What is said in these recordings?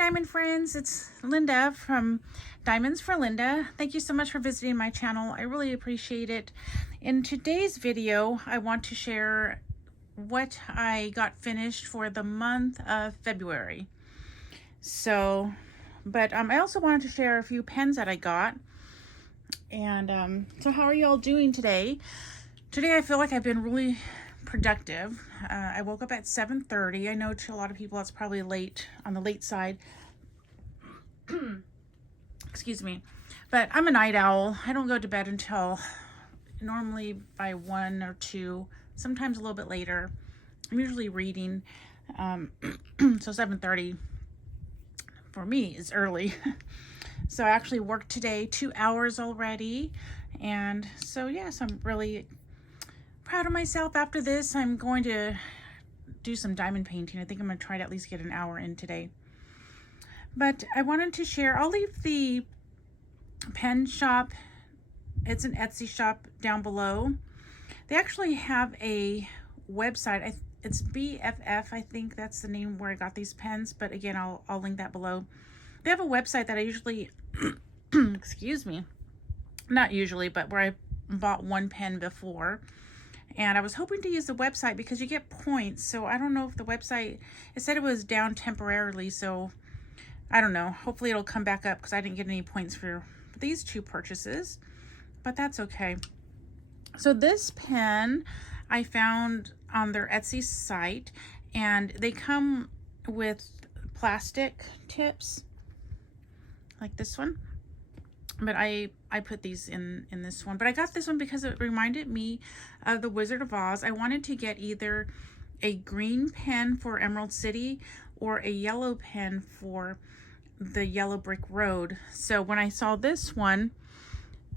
Diamond friends, it's Linda from Diamonds for Linda. Thank you so much for visiting my channel. I really appreciate it. In today's video, I want to share what I got finished for the month of February. I also wanted to share a few pens that I got. And so how are you all doing today? Today I feel like I've been really productive. I woke up at 7:30. I know to a lot of people that's probably late, on the late side. Excuse me. But I'm a night owl. I don't go to bed until normally by 1 or 2, sometimes a little bit later. I'm usually reading. So 7:30 for me is early. So I actually worked today 2 hours already. And so yes, I'm really proud of myself. After this, I'm going to do some diamond painting. I think I'm going to try to at least get an hour in today. But I wanted to share, I'll leave the pen shop, it's an Etsy shop, down below. They actually have a website. It's BFF, I think that's the name where I got these pens. But again, I'll link that below. They have a website that I usually, excuse me, not usually, but where I bought one pen before. And I was hoping to use the website because you get points. So I don't know if the website, it said it was down temporarily. So I don't know. Hopefully it'll come back up because I didn't get any points for these 2 purchases. But that's okay. So this pen I found on their Etsy site. And they come with plastic tips like this one. But I put these in this one. But I got this one because it reminded me of the Wizard of Oz. I wanted to get either a green pen for Emerald City or a yellow pen for the Yellow Brick Road. So when I saw this one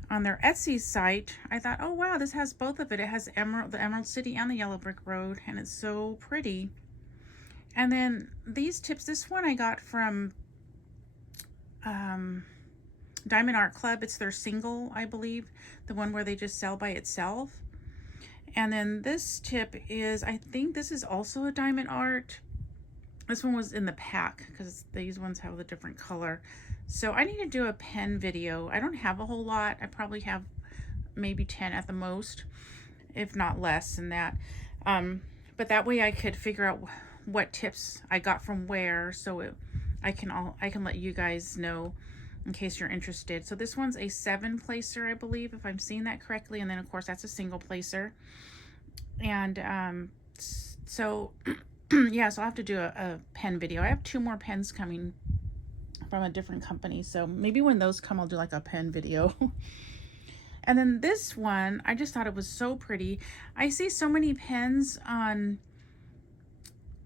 on their Etsy site, I thought, oh wow, this has both of it. It has the Emerald City and the Yellow Brick Road, and it's so pretty. And then these tips, this one I got from Diamond Art Club. It's their single, I believe, the one where they just sell by itself. And then this tip is, I think this is also a Diamond Art. This one was in the pack because these ones have a different color. So I need to do a pen video. I don't have a whole lot. I probably have maybe 10 at the most, if not less than that. But that way I could figure out what tips I got from where, so I can let you guys know in case you're interested. So this one's a 7 placer, I believe, if I'm seeing that correctly. And then of course that's a single placer. And so yeah, so I'll have to do a pen video. I have 2 more pens coming from a different company. So maybe when those come, I'll do like a pen video. And then this one, I just thought it was so pretty. I see so many pens on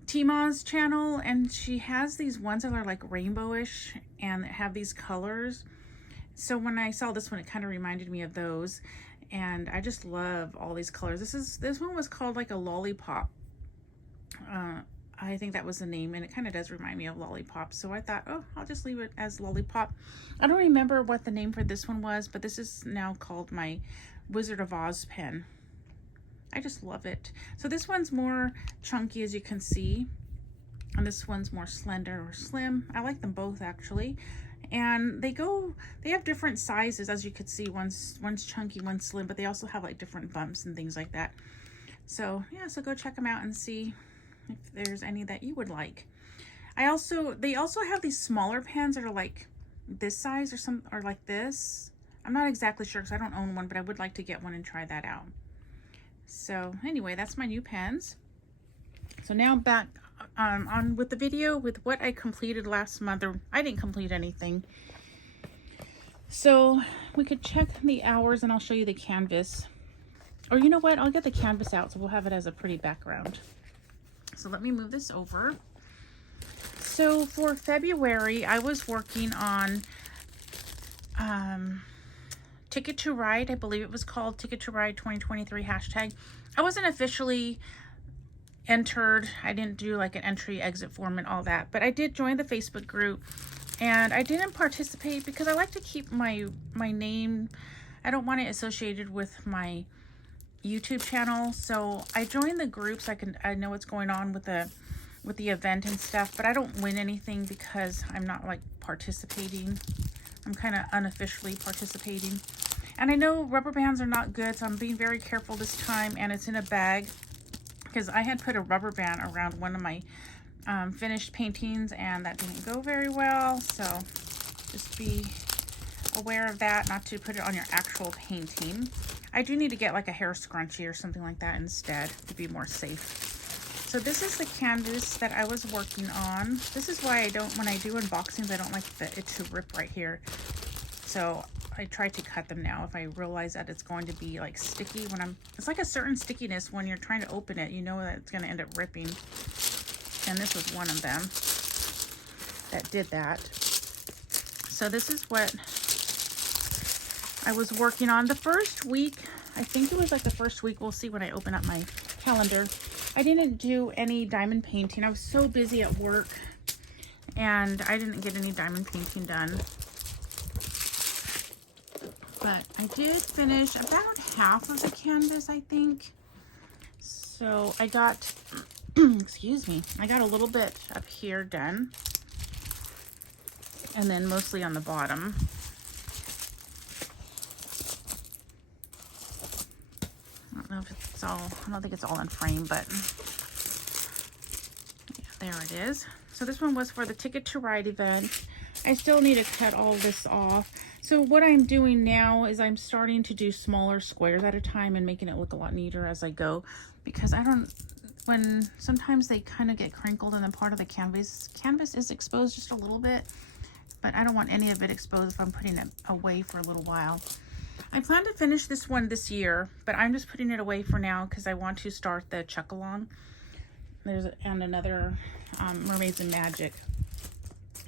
Tima's channel, and she has these ones that are like rainbowish and have these colors. So when I saw this one, it kind of reminded me of those, and I just love all these colors. This one was called like a lollipop. I think that was the name, and it kind of does remind me of lollipop. So I thought, oh, I'll just leave it as lollipop. I don't remember what the name for this one was, but this is now called my Wizard of Oz pen. I just love it. So this one's more chunky, as you can see, and this one's more slender or slim. I like them both actually. And they have different sizes, as you could see. One's chunky, one's slim, but they also have like different bumps and things like that. So yeah, so go check them out and see if there's any that you would like. They also have these smaller pens that are like this size or like this. I'm not exactly sure because I don't own one, but I would like to get one and try that out. So anyway, that's my new pens. So now back on with the video with what I completed last month. Or I didn't complete anything. So we could check the hours and I'll show you the canvas. Or you know what? I'll get the canvas out so we'll have it as a pretty background. So let me move this over. So for February, I was working on Ticket to Ride. I believe it was called Ticket to Ride 2023 hashtag. I wasn't officially entered. I didn't do like an entry exit form and all that, but I did join the Facebook group, and I didn't participate because I like to keep my name. I don't want it associated with my YouTube channel. So I joined the group so I know what's going on with the with the event and stuff, but I don't win anything because I'm not like participating. I'm kind of unofficially participating. And I know rubber bands are not good, so I'm being very careful this time, and it's in a bag because I had put a rubber band around one of my finished paintings and that didn't go very well. So just be aware of that, not to put it on your actual painting. I do need to get like a hair scrunchie or something like that instead to be more safe. So this is the canvas that I was working on. This is why I don't, when I do unboxings, I don't like it to rip right here. So I try to cut them now if I realize that it's going to be like sticky when it's like a certain stickiness when you're trying to open it, you know that it's going to end up ripping. And this was one of them that did that. So this is what I was working on the first week. I think it was like the first week. We'll see when I open up my calendar. I didn't do any diamond painting. I was so busy at work and I didn't get any diamond painting done. But I did finish about half of the canvas, I think. So I got, excuse me, I got a little bit up here done. And then mostly on the bottom. I don't know if it's all, I don't think it's all in frame, but yeah, there it is. So this one was for the Ticket to Ride event. I still need to cut all this off. So what I'm doing now is I'm starting to do smaller squares at a time and making it look a lot neater as I go, because I don't, when sometimes they kind of get crinkled and then part of the canvas is exposed just a little bit, but I don't want any of it exposed if I'm putting it away for a little while. I plan to finish this one this year, but I'm just putting it away for now because I want to start the Chuck-along. And another Mermaids and Magic.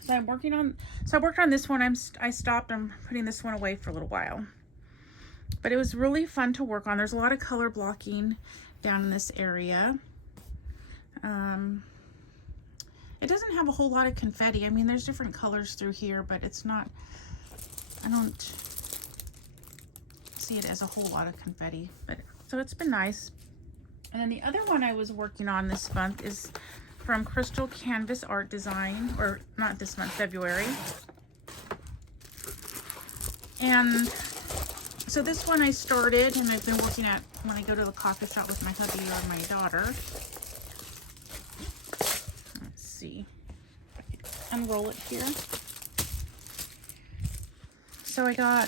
So I'm working on, so I worked on this one. I stopped. I'm putting this one away for a little while. But it was really fun to work on. There's a lot of color blocking down in this area. It doesn't have a whole lot of confetti. I mean, there's different colors through here, but it's not, I don't see it as a whole lot of confetti. But so it's been nice. And then the other one I was working on this month is from Crystal Canvas Art Design, or not this month, February. And so this one I started and I've been working at when I go to the coffee shop with my hubby or my daughter. Let's see, unroll it here. So I got,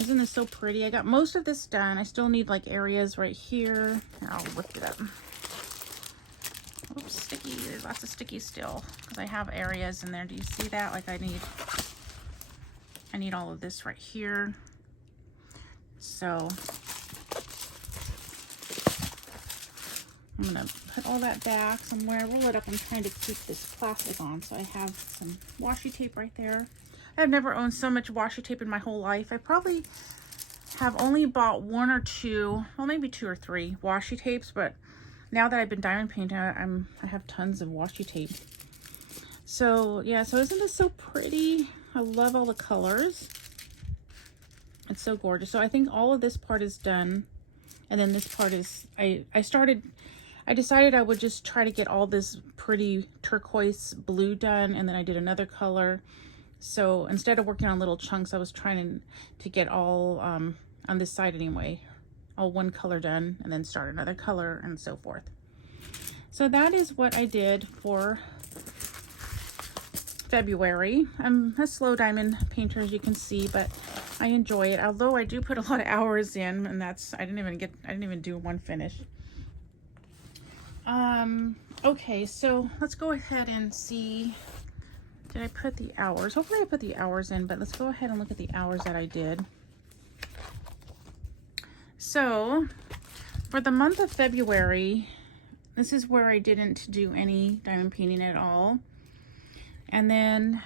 isn't this so pretty? I got most of this done. I still need like areas right here. Here, I'll lift it up. Oops, sticky. There's lots of sticky still because I have areas in there. Do you see that? Like I need all of this right here. So I'm gonna put all that back somewhere. Roll it up. I'm trying to keep this plastic on, so I have some washi tape right there. I've never owned so much washi tape in my whole life. I probably have only bought one or two, well maybe two or three washi tapes, but now that I've been diamond painting, I have tons of washi tape. So yeah, so isn't this so pretty? I love all the colors. It's so gorgeous. So I think all of this part is done, and then this part is, I decided I would just try to get all this pretty turquoise blue done, and then I did another color. So instead of working on little chunks, I was trying to get all, on this side anyway, all one color done and then start another color and so forth. So that is what I did for February. I'm a slow diamond painter, as you can see, but I enjoy it. Although I do put a lot of hours in, and that's, I didn't even do one finish. Okay, so let's go ahead and see. Did I put the hours? Hopefully I put the hours in, but let's go ahead and look at the hours that I did. So for the month of February, this is where I didn't do any diamond painting at all. And then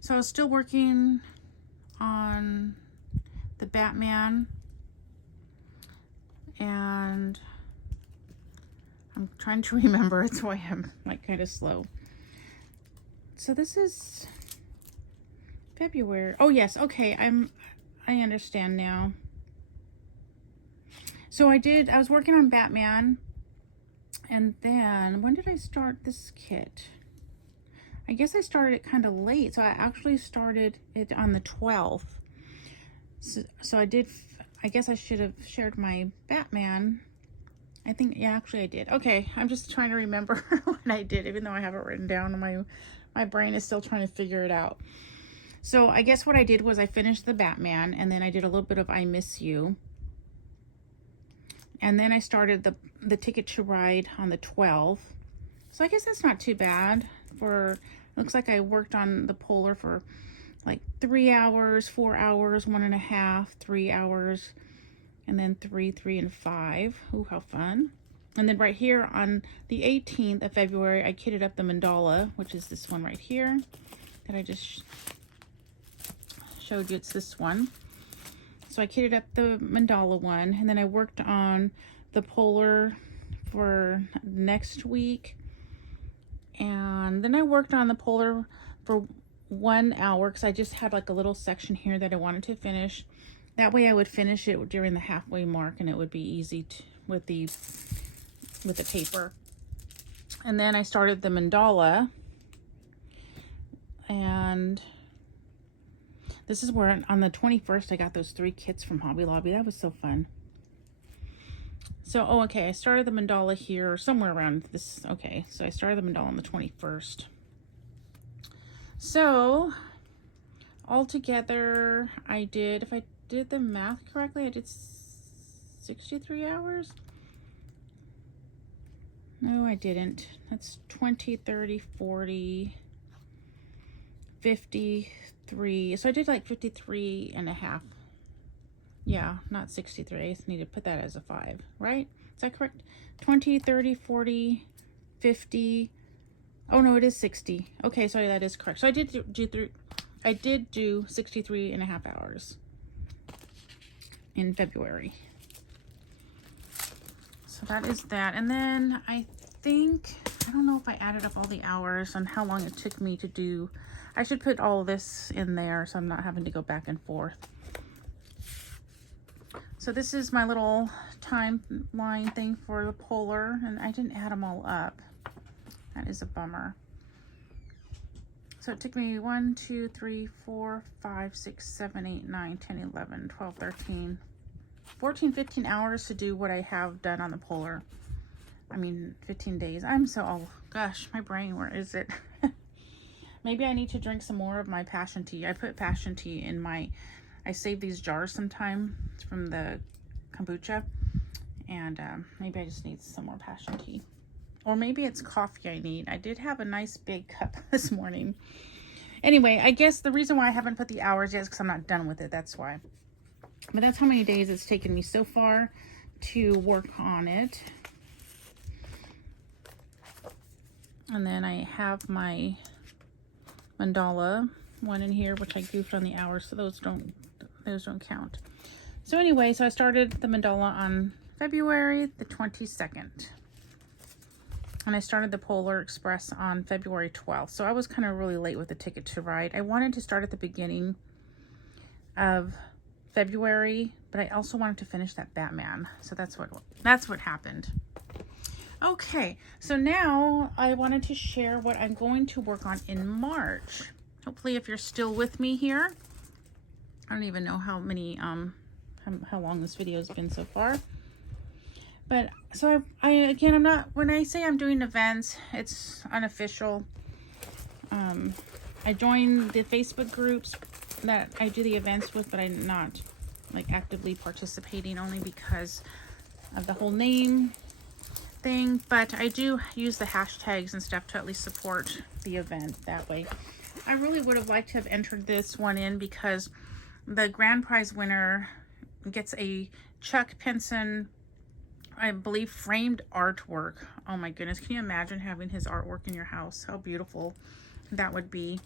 so I was still working on the Batman, and I'm trying to remember. That's why I'm like kind of slow. So this is February. Oh yes, okay. I understand now. So I was working on Batman, and then when did I start this kit? I guess I started it kind of late, so I actually started it on the 12th. So I guess I should have shared my Batman. I think, yeah, actually I did. Okay, I'm just trying to remember when I did, even though I have it written down, and my brain is still trying to figure it out. So I guess what I did was I finished the Batman, and then I did a little bit of I Miss You. And then I started the Ticket to Ride on the 12th. So I guess that's not too bad. Looks like I worked on the Polar for like 3 hours, 4 hours, 1.5, 3 hours, and then 3, 3, and 5. Ooh, how fun. And then right here on the 18th of February, I kitted up the mandala, which is this one right here that I just showed you. It's this one. So I kitted up the mandala one, and then I worked on the Polar for next week. And then I worked on the Polar for 1 hour because I just had like a little section here that I wanted to finish. That way I would finish it during the halfway mark, and it would be easy with the paper. And then I started the mandala, and this is where on the 21st I got those 3 kits from Hobby Lobby. That was so fun. So, oh, okay, I started the mandala here, somewhere around this. Okay, so I started the mandala on the 21st. So, altogether, I did, if I did the math correctly, I did 63 hours. No, I didn't. That's 20, 30, 40, 53. So I did like 53.5. Yeah, not 63. I just need to put that as a 5, right? Is that correct? 20, 30, 40, 50. Oh no, it is 60. Okay, sorry, that is correct. So I did do 63.5 hours in February. So that is that. And then I don't know if I added up all the hours on how long it took me to do. I should put all this in there so I'm not having to go back and forth. So this is my little timeline thing for the Polar, and I didn't add them all up. That is a bummer. So it took me 1, 2, 3, 4, 5, 6, 7, 8, 9, 10, 11, 12, 13, 14, 15 hours to do what I have done on the Polar. I mean, 15 days. Oh gosh, my brain, where is it? Maybe I need to drink some more of my passion tea. I put passion tea in I save these jars sometime from the kombucha, and maybe I just need some more passion tea. Or maybe it's coffee I need. I did have a nice big cup this morning. Anyway, I guess the reason why I haven't put the hours yet is because I'm not done with it. That's why. But that's how many days it's taken me so far to work on it. And then I have my mandala one in here, which I goofed on the hours, so those don't count. So anyway, so I started the mandala on February the 22nd. And I started the Polar Express on February 12th. So I was kind of really late with the Ticket to Ride. I wanted to start at the beginning of February, but I also wanted to finish that Batman. So that's what happened. Okay, so now I wanted to share what I'm going to work on in March. Hopefully, if you're still with me here. I don't even know how many how long this video has been so far. But so I'm not, when I say I'm doing events, it's unofficial. I joined the Facebook groups that I do the events with, but I'm not like actively participating, only because of the whole name thing. But I do use the hashtags and stuff to at least support the event that way. I really would have liked to have entered this one in because the grand prize winner gets a Chuck Pinson, I believe, framed artwork. Oh my goodness, can you imagine having his artwork in your house? How beautiful that would be.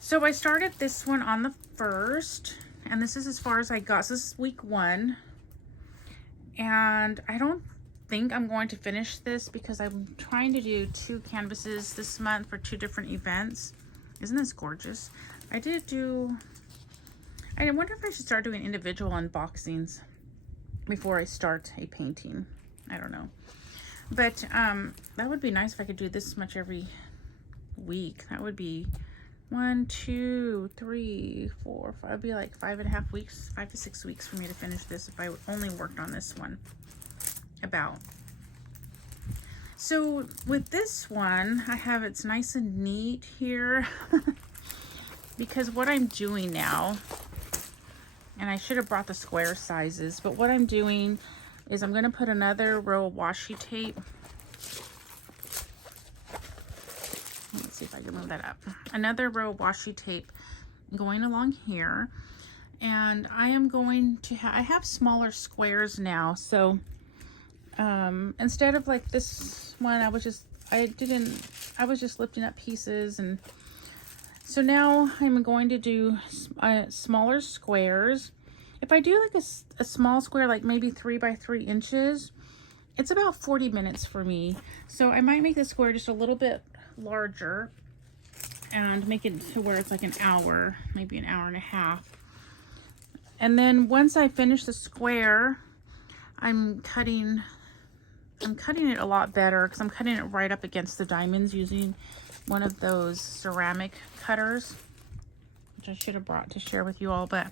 So I started this one on the 1st, and this is as far as I got. So this is week 1, and I don't think I'm going to finish this because I'm trying to do 2 canvases this month for 2 different events. Isn't this gorgeous? I I wonder if I should start doing individual unboxings before I start a painting. I don't know. But that would be nice if I could do this much every week. That would be 1, 2, 3, 4, 5. It'd be like 5.5 weeks, 5 to 6 weeks for me to finish this if I only worked on this one. So with this one, I have it's nice and neat here because what I'm doing now, and I should have brought the square sizes, but what I'm doing is I'm going to put another row of washi tape. Let's see if I can move that up. Another row of washi tape going along here. And I am going to I have smaller squares now. So instead of like this one, I was just lifting up pieces. And so now I'm going to do smaller squares. If I do like a small square, like maybe 3 by 3 inches, it's about 40 minutes for me. So I might make the square just a little bit larger and make it to where it's like an hour, maybe an hour and a half. And then once I finish the square, I'm cutting it a lot better because I'm cutting it right up against the diamonds using one of those ceramic cutters, which I should have brought to share with you all, but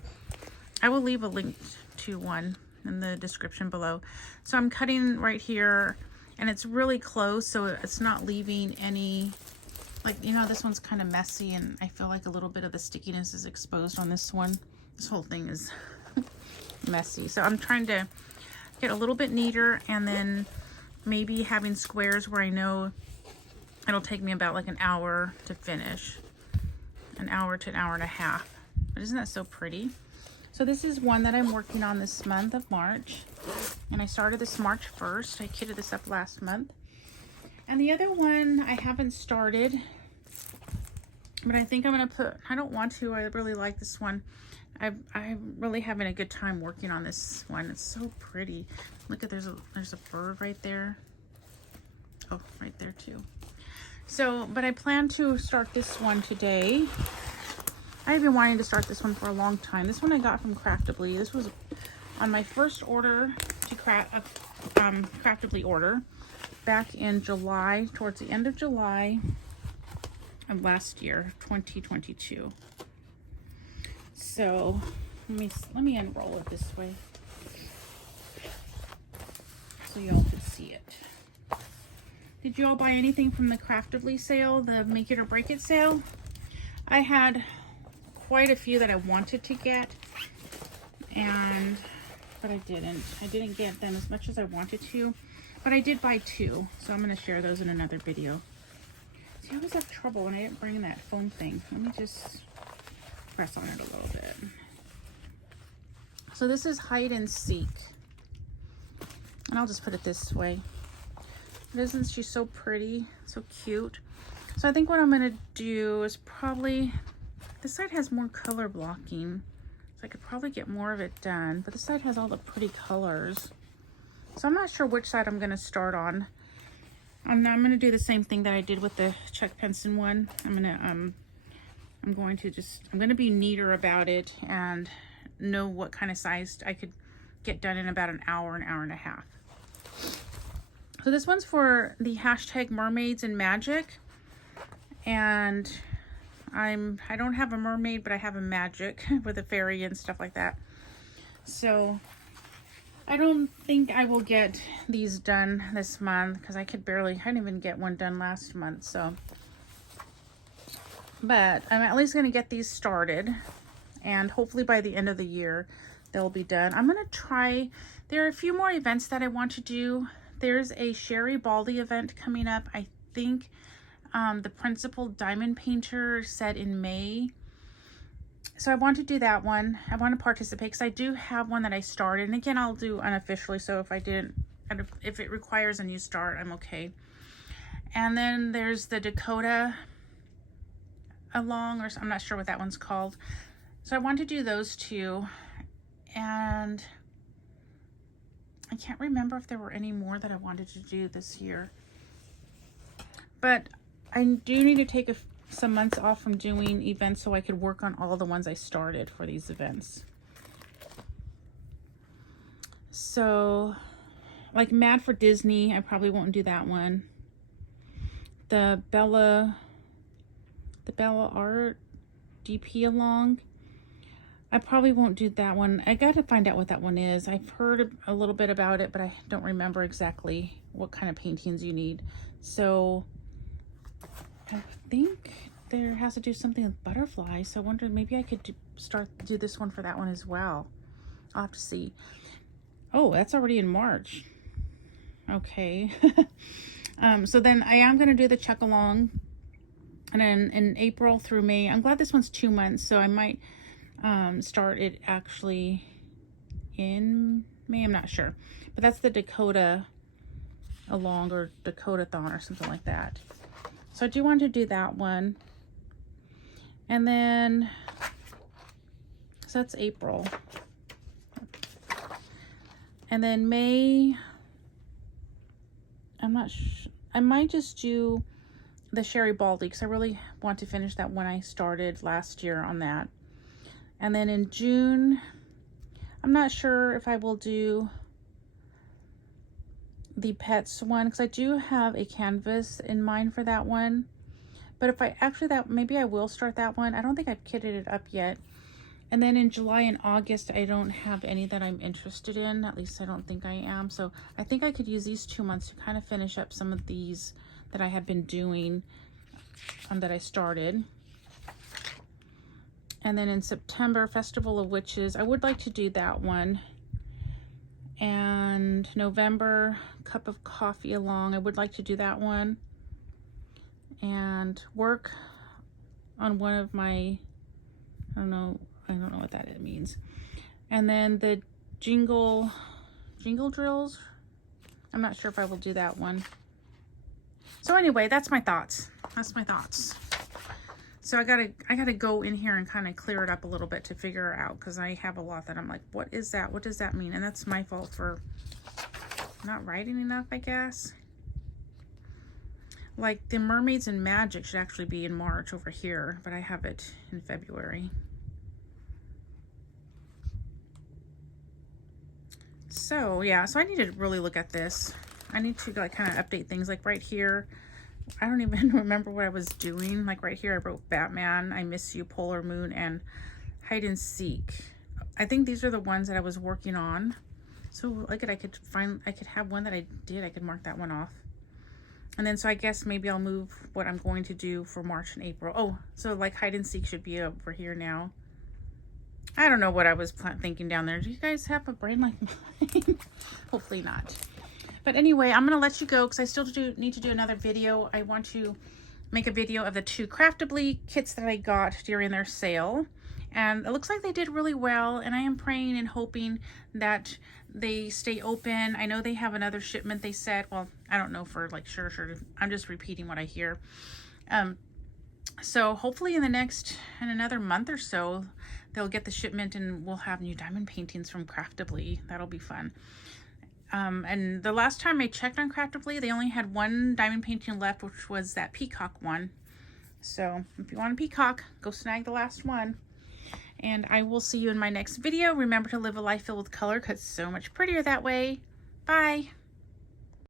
I will leave a link to one in the description below. So I'm cutting right here, and it's really close, so it's not leaving any, like, you know, this one's kind of messy, and I feel like a little bit of the stickiness is exposed on this one. This whole thing is messy. So I'm trying to get a little bit neater, and then maybe having squares where I know it'll take me about like an hour to finish. An hour to an hour and a half. But isn't that so pretty? So this is one that I'm working on this month of March. And I started this March 1st. I kitted this up last month. And the other one I haven't started. But I think I'm going to put, I don't want to, I really like this one. I'm really having a good time working on this one. It's so pretty. Look at, there's a bird right there. Oh, right there too. So, but I plan to start this one today. I've been wanting to start this one for a long time. This one I got from Craftably. This was on my first order to Craftably order back in July, towards the end of July of last year, 2022. So let me unroll it this way so y'all could see it. Did you all buy anything from the Craftably sale, the Make It or Break It sale? I had quite a few that I wanted to get, but I didn't get them as much as I wanted to, but I did buy 2, so I'm going to share those in another video. See, I always have trouble when I didn't bring that foam thing. Let me just press on it a little bit. So this is Hide and Seek, and I'll just put it this way. But isn't she so pretty, so cute? So I think what I'm going to do is probably, this side has more color blocking, so I could probably get more of it done, but this side has all the pretty colors. So I'm not sure which side I'm going to start on. I'm going to do the same thing that I did with the Chuck Penson one. I'm going to be neater about it and know what kind of size I could get done in about an hour and a half. So this one's for the hashtag Mermaids and Magic, and I don't have a mermaid, but I have a magic with a fairy and stuff like that. So I don't think I will get these done this month because I didn't even get one done last month. So, but I'm at least going to get these started, and hopefully by the end of the year they'll be done. I'm going to try, there are a few more events that I want to do. There's a Sherry Baldy event coming up. I think the Principal Diamond Painter said in May. So I want to do that one. I want to participate because I do have one that I started. And again, I'll do unofficially. So if it requires a new start, I'm okay. And then there's the Dakota Along, or I'm not sure what that one's called. So I want to do those 2. And I can't remember if there were any more that I wanted to do this year. But I do need to take some months off from doing events so I could work on all the ones I started for these events. So, like Mad for Disney, I probably won't do that one. The Bella Art DP along, I probably won't do that one. I got to find out what that one is. I've heard a little bit about it, but I don't remember exactly what kind of paintings you need. So I think there has to do something with butterflies. So I wonder maybe I could do this one for that one as well. I'll have to see. Oh, that's already in March. Okay. So then I am going to do the check along, and then in April through May. I'm glad this one's 2 months, so I might start it actually in May. I'm not sure, but that's the Dakota along, or Dakota-thon or something like that. So I do want to do that one. And then, so that's April. And then May, I'm not sure. I might just do the Sherry Baldy because I really want to finish that one I started last year on that. And then in June, I'm not sure if I will do the pets one because I do have a canvas in mind for that one. But if I actually, maybe I will start that one. I don't think I've kitted it up yet. And then in July and August, I don't have any that I'm interested in. At least I don't think I am. So I think I could use these 2 months to kind of finish up some of these that I have been doing, that I started. And then in September, Festival of Witches, I would like to do that one. And November, Cup of Coffee along, I would like to do that one. And work on one of my, I don't know what that means. And then the jingle drills, I'm not sure if I will do that one. So anyway, that's my thoughts. So I gotta go in here and kind of clear it up a little bit to figure it out, because I have a lot that I'm like, what is that? What does that mean? And that's my fault for not writing enough, I guess. Like the Mermaids and Magic should actually be in March over here, but I have it in February. So yeah, so I need to really look at this. I need to like kind of update things. Like right here, I don't even remember what I was doing. Like right here, I wrote Batman, I Miss You, Polar Moon, and Hide and Seek. I think these are the ones that I was working on. So like I could have one that I did. I could mark that one off. And then so I guess maybe I'll move what I'm going to do for March and April. Oh, so like Hide and Seek should be over here now. I don't know what I was thinking down there. Do you guys have a brain like mine? Hopefully not. But anyway, I'm going to let you go because I still need to do another video. I want to make a video of the 2 Craftably kits that I got during their sale. And it looks like they did really well. And I am praying and hoping that they stay open. I know they have another shipment, they said. Well, I don't know for like sure. I'm just repeating what I hear. So hopefully in another month or so, they'll get the shipment and we'll have new diamond paintings from Craftably. That'll be fun. And the last time I checked on Craftably, they only had 1 diamond painting left, which was that peacock one. So if you want a peacock, go snag the last one. And I will see you in my next video. Remember to live a life filled with color because it's so much prettier that way. Bye.